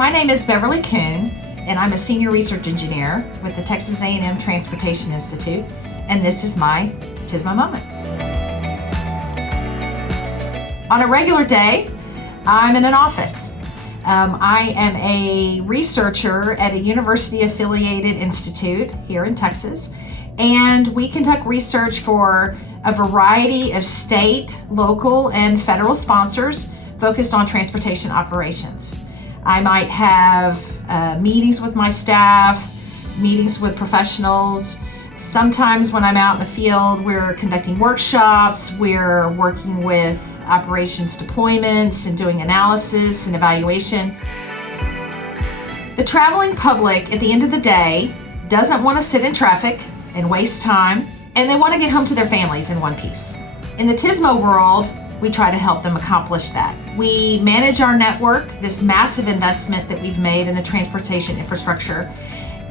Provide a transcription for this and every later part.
My name is Beverly Kuhn, and I'm a senior research engineer with the Texas A&M Transportation Institute, and this is my TSMO Moment. On a regular day, I'm in an office. I am a researcher at a university-affiliated institute here in Texas, and we conduct research for a variety of state, local, and federal sponsors focused on transportation operations. I might have meetings with my staff, meetings with professionals. Sometimes when I'm out in the field, we're conducting workshops, we're working with operations deployments and doing analysis and evaluation. The traveling public at the end of the day doesn't want to sit in traffic and waste time, and they want to get home to their families in one piece. In the TSMO world, we try to help them accomplish that. We manage our network, this massive investment that we've made in the transportation infrastructure,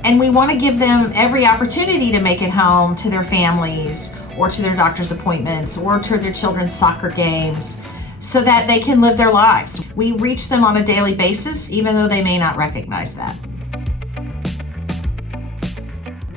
and we want to give them every opportunity to make it home to their families or to their doctor's appointments or to their children's soccer games so that they can live their lives. We reach them on a daily basis, even though they may not recognize that.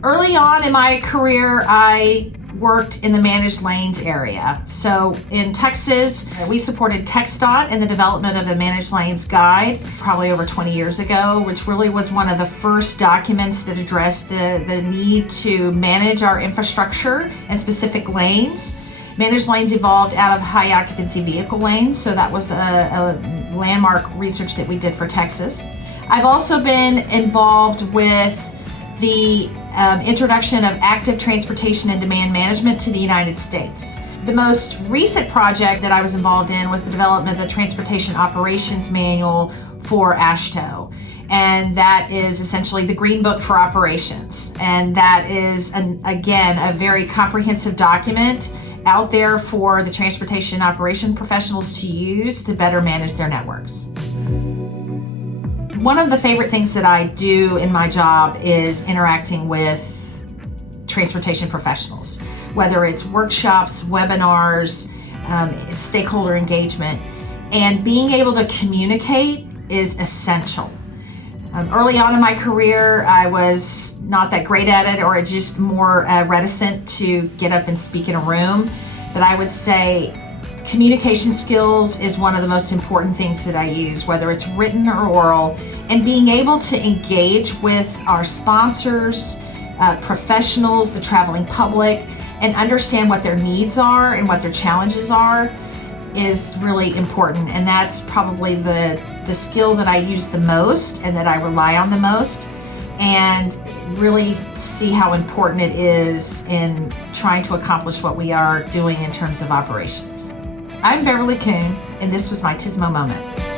Early on in my career, I worked in the managed lanes area. So in Texas, we supported TxDOT in the development of the Managed Lanes Guide probably over 20 years ago, which really was one of the first documents that addressed the need to manage our infrastructure and specific lanes. Managed lanes evolved out of high occupancy vehicle lanes, so that was a landmark research that we did for Texas. I've also been involved with the introduction of active transportation and demand management to the United States. The most recent project that I was involved in was the development of the Transportation Operations Manual for AASHTO. And that is essentially the Green Book for operations. And that is, again, a very comprehensive document out there for the transportation operation professionals to use to better manage their networks. One of the favorite things that I do in my job is interacting with transportation professionals, whether it's workshops, webinars, stakeholder engagement, and being able to communicate is essential. Early on in my career, I was not that great at it or just more reticent to get up and speak in a room, but I would say communication skills is one of the most important things that I use, whether it's written or oral, and being able to engage with our sponsors, professionals, the traveling public, and understand what their needs are and what their challenges are is really important. And that's probably the skill that I use the most and that I rely on the most, and really see how important it is in trying to accomplish what we are doing in terms of operations. I'm Beverly Kuhn, and this was my TSMO Moment.